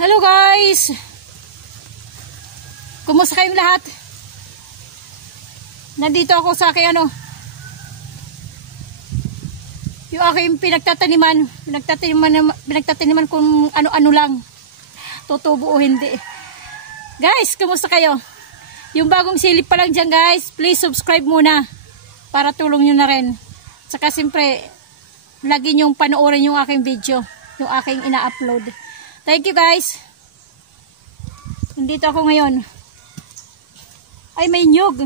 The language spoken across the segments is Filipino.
Hello guys! Kumusta kayong lahat? Nandito ako sa aking yung aking pinagtataniman kung ano-ano lang. Tutubo o hindi. Guys, kumusta kayo? Yung bagong silip pa lang dyan guys, please subscribe muna para tulong nyo na rin. Saka siyempre, lagi nyong panoorin yung aking video, yung aking ina-upload. Thank you guys. Nandito ako ngayon. Ay, may nyog.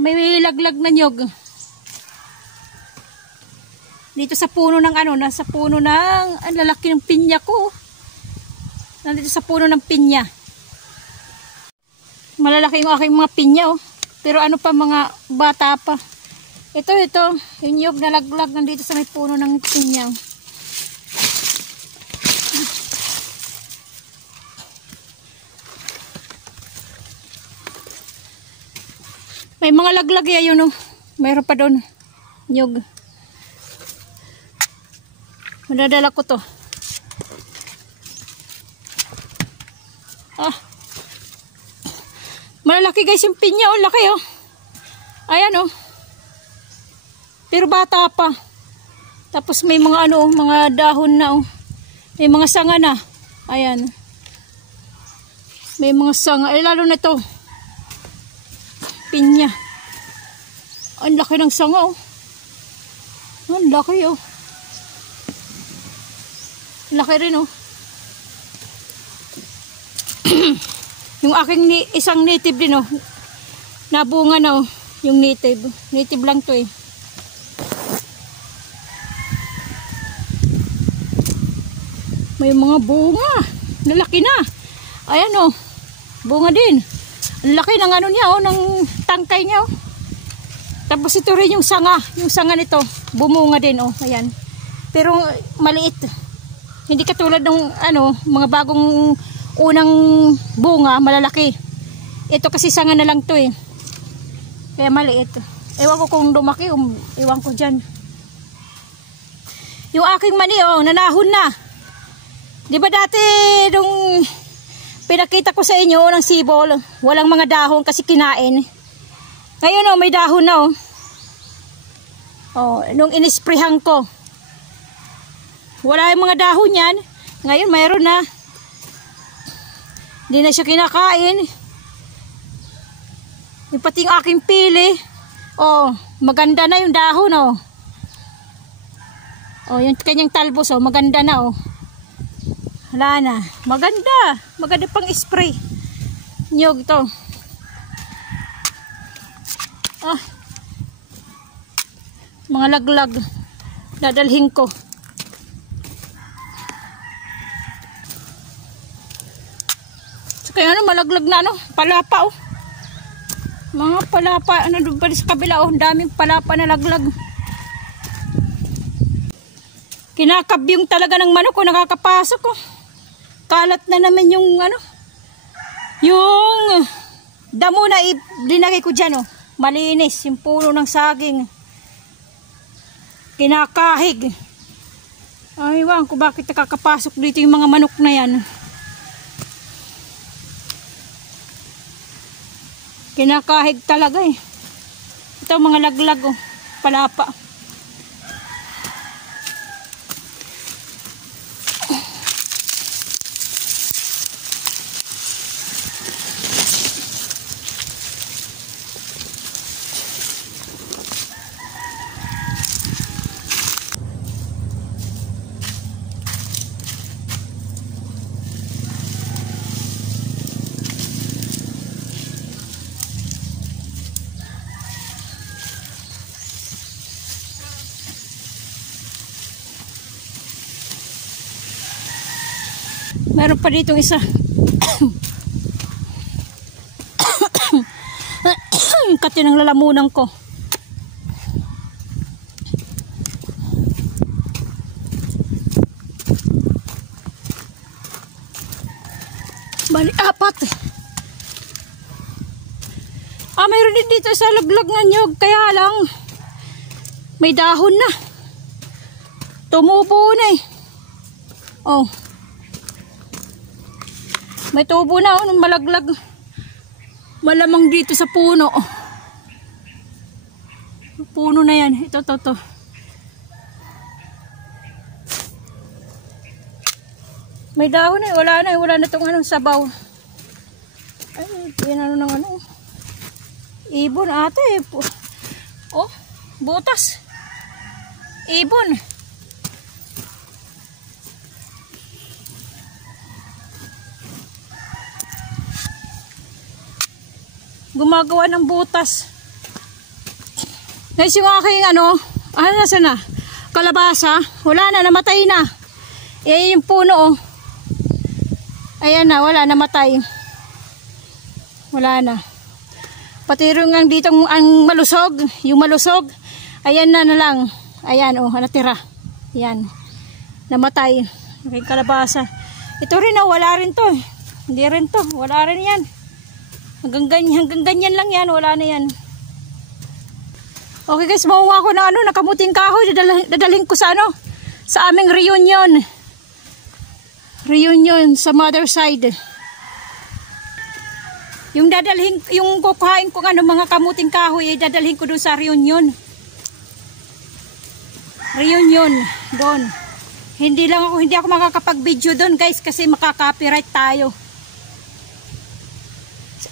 May laglag na nyog. Dito sa puno ng nasa puno ng, ang lalaki ng pinya ko. Nandito sa puno ng pinya. Malalaki yung aking mga pinya oh. Pero ano pa, mga bata pa. Ito, yung nyog na laglag nandito sa may puno ng pinya. May mga laglag yun oh. Mayroon pa doon. Nyog. Madadala ko to. Malalaki guys yung pinya oh. Laki oh. Ayan oh. Pero bata pa. Tapos may mga mga dahon na oh. May mga sanga na. Ayan. May mga sanga. Lalo na to. Pinya. Ang laki ng sanga oh. Ang laki oh. Laki rin oh. Yung aking isang native din oh. Nabunga na oh. Yung native. Native lang to eh. May mga bunga. Lalaki na. Ayan oh. Bunga din. Ang laki ng niya oh, ng tangkay niya oh. Tapos ito rin yung sanga. Yung sanga nito, bumunga din oh. Ayan. Pero maliit. Hindi katulad ng mga bagong unang bunga, malalaki. Ito kasi sanga na lang to eh. Kaya maliit. Ewan ko kung lumaki, ewan ko dyan. Yung aking mani oh, nanahon na. Di ba dati nung pinakita ko sa inyo ng sibol, walang mga dahon kasi kinain. Ngayon oh, may dahon na oh. Oh, nung inisprehan ko. Wala yung mga dahon yan. Ngayon mayroon na. Hindi na siya kinakain. Yung pati yung aking pili. Oh, maganda na yung dahon oh. Oh, yung kanyang talbos oh, maganda na oh. Wala na. Maganda. Maganda pang spray. Nyog to. Mga laglag. Dadalhin ko. So, kaya malaglag na palapa oh. Mga palapa. Doon pa sa kabila oh. Daming palapa na laglag. Kinakabyong talaga ng manok oh. Nakakapasok oh. Kalat na naman yung yung damo na dinagay ko dyan oh. Malinis yung puno ng saging. Kinakahig. Ay, ewan ko bakit nakakapasok dito yung mga manok na yan. Kinakahig talaga eh. Ito mga laglag oh. Palapa. Meron pa dito isa. Kati ng lalamunan ko. Bali, 4. Mayroon din dito sa laglag ng nyog. Kaya lang, may dahon na. Tumubo na eh. Oh. May tubo na oh, malaglag. Malamang dito sa puno. Puno na yan. Ito. May dahon eh. Wala na itong anong sabaw. Ay, yan ano ng ano. Ibon ata eh. Oh, butas. Ibon. Gumagawa ng butas. Guys, yung aking ano nasa na? Kalabasa. Wala na, namatay na. Eh, yung puno oh. Ayan na, wala, namatay. Wala na. Pati rin nga dito ang malusog. Yung malusog. Ayan na lang. Ayan oh, natira. Ayan. Namatay. Aking kalabasa. Ito rin oh, wala rin to. Hindi rin to. Wala rin yan. Hanggang ganyan lang yan. Wala na yan. Okay guys, makuha ko na ano, nakamuting kahoy. Dadalhin ko sa ano, sa aming reunion. Reunion sa mother side. Yung kukuhain ko ano, mga kamuting kahoy, dadalhin ko doon sa reunion. Reunion doon. Hindi ako makakapag-video doon guys kasi makaka-copyright tayo.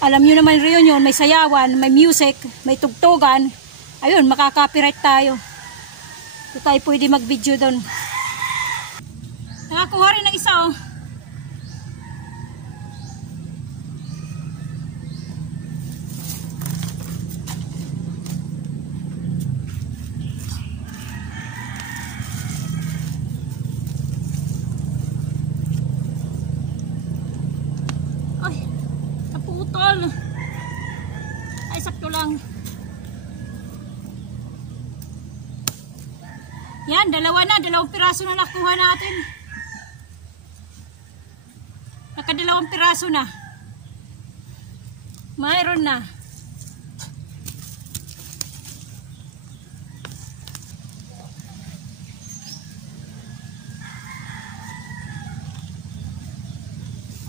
Alam niyo naman reunion, may sayawan, may music, may tugtugan. Ayun, makaka-copyright tayo. So tayo pwede mag-video doon. Nakakuha rin ng isa oh. Ay, naputol. Ay, sakto lang. Yan, dalawang piraso na nakuha natin. Nakadalawang piraso na. Mayroon na.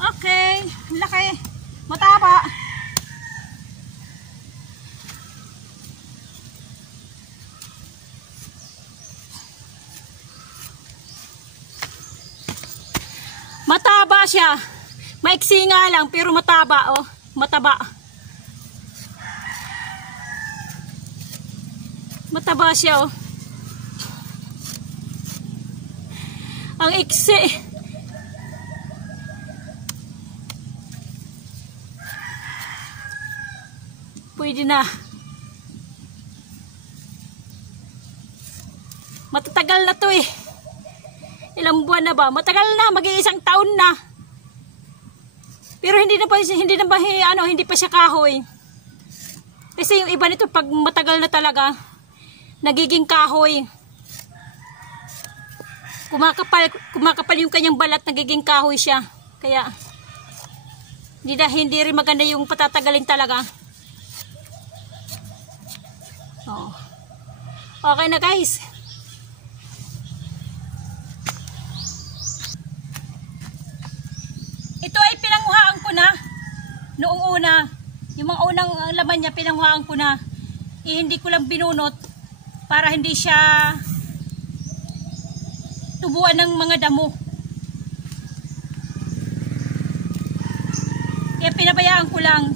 Okay, laki. Mataba. Mataba siya. Maiksi nga lang pero mataba oh. Mataba. Mataba siya oh. Ang iksi. Pwede na. Matatagal na to eh. Ilang buwan na ba? Matagal na, mag-iisang taon na. Pero hindi pa siya kahoy. Kasi yung iba nito pag matagal na talaga, nagiging kahoy. Kumakapal yung kanyang balat, nagiging kahoy siya. Kaya hindi rin maganda yung patatagalin talaga. Oh. Okay na guys. Ito ay pinanguhaan ko na noong una. Yung mga unang laman niya pinanguhaan ko na. Hindi ko lang binunot para hindi siya tubuan ng mga damo. Kaya pinabayaan ko lang.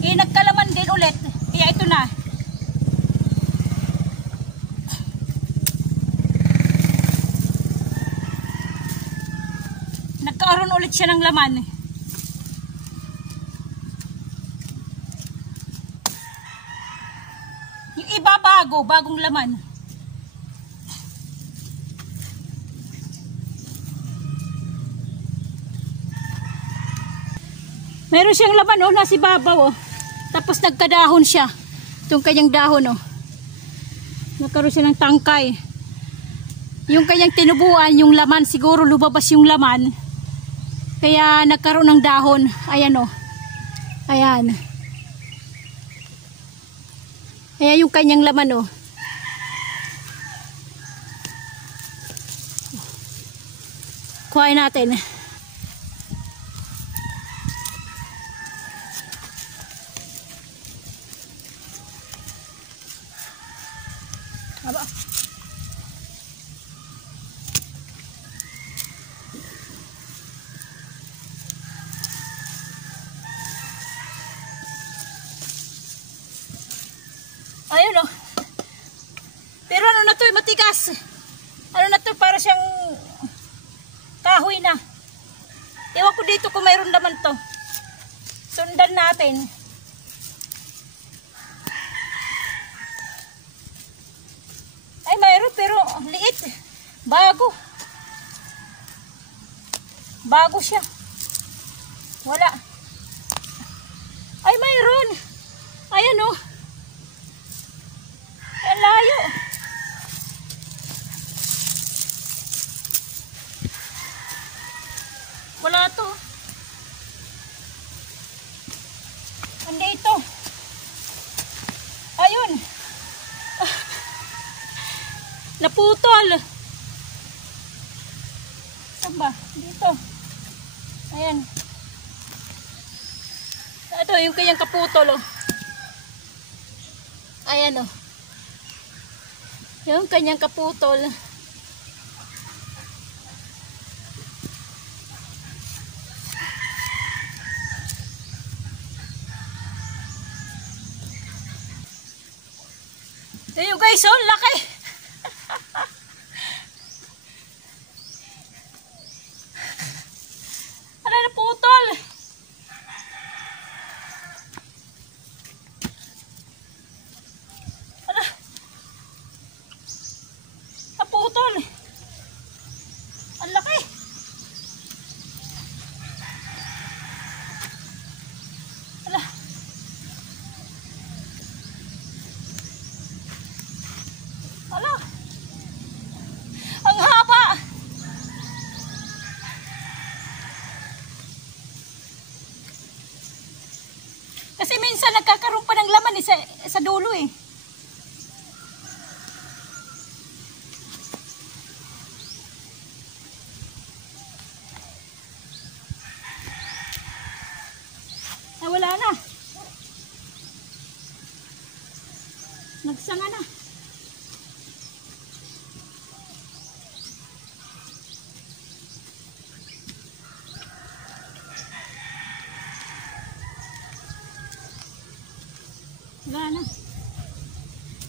Nagkalaman din ulit. Kaya ito na. Nagkaroon ulit siya ng laman. Yung iba bagong laman. Meron siyang laman oh, nasa ibabaw oh. Tapos nagkadahon siya. Itong kanyang dahon oh. Nagkaroon siya ng tangkay. Yung kanyang tinubuan, yung laman, siguro lumabas yung laman. Kaya nagkaroon ng dahon. Ayan oh. Ayan. Ayan yung kanyang laman oh. Kuhain natin. Ayun, oh. Pero ano na to, matigas. Ano na to, para siyang kahoy na. Ewan ko dito kung mayroon naman to. Sundan natin. Ay, mayroon pero liit. Bago. Bago siya. Wala. Ay, mayroon. Ayan, oh. Ang layo. Wala to. Andito. Ayun. Naputol. Saan ba? Dito. Ayan. Ito yung kanyang kaputol, oh. Ayan, oh. Yung kanyang kaputol. Ayun guys, oh, laki. Ano na putol? Ano? Naputol. Ang laki. Ala. Ala. Ang haba. Kasi minsan nagkakaroon pa ng laman sa dulo eh. Wala na. Nagsanga na. Wala na.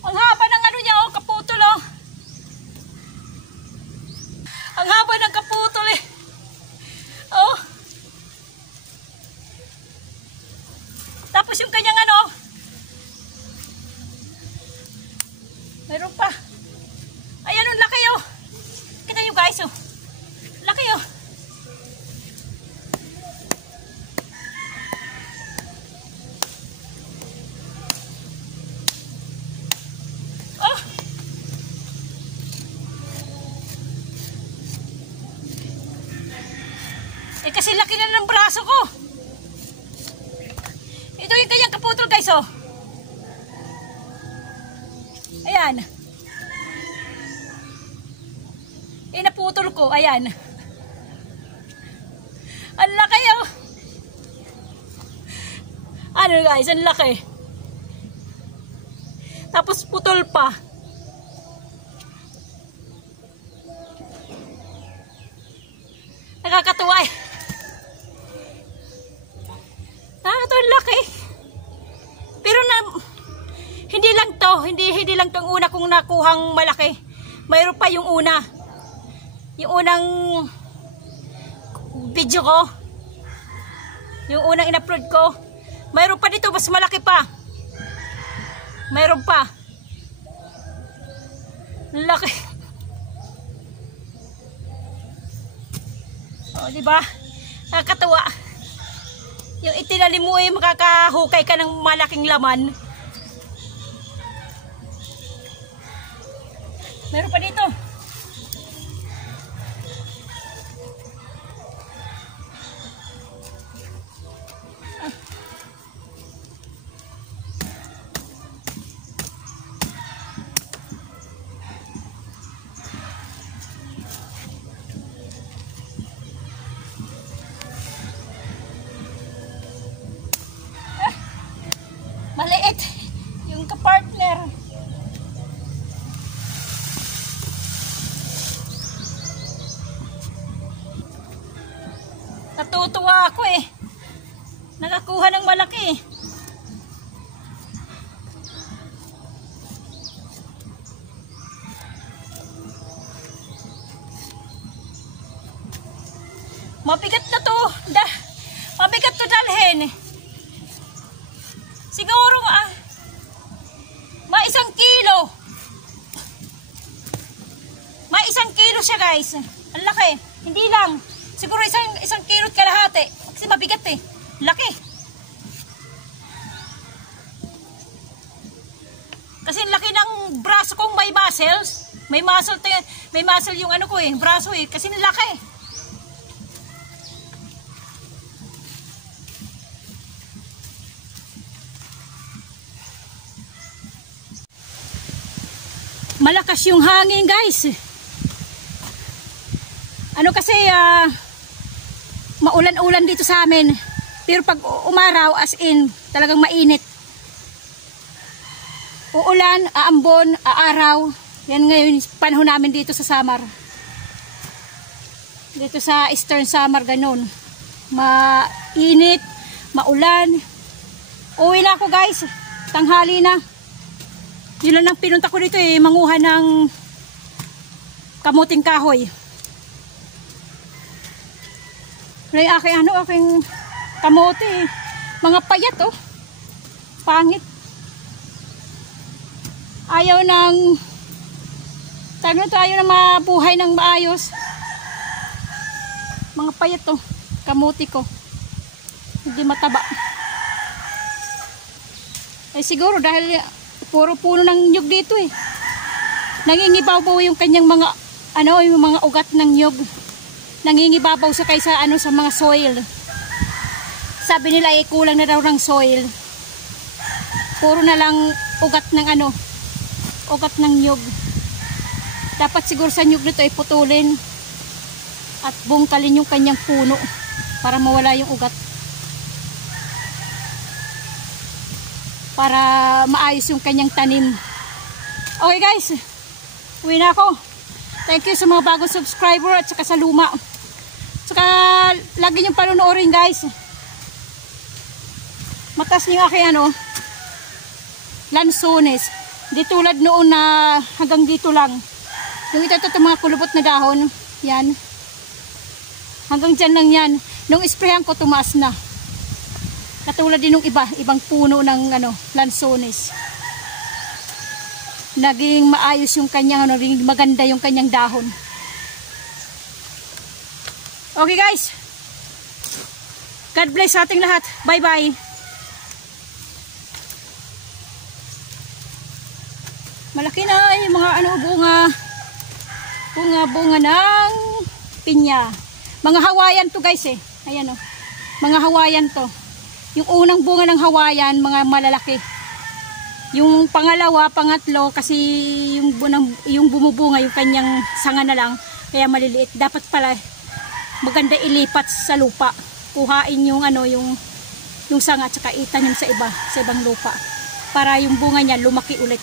Ang haba ng ano niya, oh, kaputol, oh. Ang haba ng kaputol, eh. Oh. Tapos yung kanyang ano, mayroon pa. Ayan, ang laki, oh. Kita nyo guys, oh. Laki, oh. Oh. Eh kasi laki na ng braso ko. Ito yung kanyang kaputol guys, oh. Ayan. Eh naputol ko, ayan. Ang laki, oh. Ano guys, ang laki. Tapos putol pa. Nakakatuwa eh. Nakakatuwa, ang laki. Pero hindi lang tong una kong nakuhang malaki. Mayroon pa yung una. Yung unang video ko. Yung unang in-upload ko. Mayroon pa dito, mas malaki pa. Mayroon pa. Laki. O, diba? Nakakatuwa. Yung itinalim mo eh, makakahukay ka ng malaking laman. Meron pa dito. Maliit yung kapartner. Natutuwa ako eh. Nakakuha ng malaki. Mabigat na to. Mabigat to dalhin. Siguro may 1 kilo. May 1 kilo siya guys. Ang laki. Hindi lang. Siguro isang kilo at kalahati. Kasi mabigat eh. Laki. Kasi laki ng braso kong may muscles. May muscle yung ano ko eh. Braso eh. Kasi laki. Malakas yung hangin guys. Ano kasi maulan-ulan dito sa amin. Pero pag umaraw as in talagang mainit. Uulan, aambon, aaraw. Yan ngayon panahon namin dito sa Samar. Dito sa Eastern Samar ganun. Mainit, maulan. Uwi na ako guys. Tanghali na. Yun lang ang pinunta ko dito eh, manguha ng kamuting kahoy. Aking kamote eh. Mga payat oh. Pangit. Ayaw ng mabuhay ng maayos. Mga payat oh. Kamote ko. Hindi mataba. Eh siguro dahil puro puno ng nyug dito eh. Nangingibabaw yung kanyang mga yung mga ugat ng nyug. Nangingibabaw sa kaysa sa mga soil. Sabi nila eh kulang na daw ng soil. Puro na lang ugat ng ugat ng nyug. Dapat siguro sa nyug nito ay putulin at bungkalin yung kanyang puno para mawala yung ugat. Para maayos yung kanyang tanim. Okay guys, uwi na ako. Thank you sa mga bagong subscriber at saka sa luma. Saka lagi niyong panonoorin guys. Matas niyo aking lansones. Di tulad noon na hanggang dito lang. Yung ito mga kulubot na dahon. Yan. Hanggang dyan lang yan. Nung isprayan ko tumaas na. Katulad din ng ibang puno ng lansones. Naging maayos yung kanyang naging maganda yung kanyang dahon. Okay guys. God bless sa ating lahat. Bye bye. Malaki na yung mga bunga ng pinya. Mga Hawaiian to guys eh. Ayan oh. Mga Hawaiian to. Yung unang bunga ng Hawaiian, mga malalaki. Yung pangalawa, pangatlo, kasi yung bumubunga, yung kanyang sanga na lang, kaya maliliit. Dapat pala, maganda ilipat sa lupa. Kuhain yung yung sanga, at saka itanim sa ibang lupa. Para yung bunga niya lumaki ulit.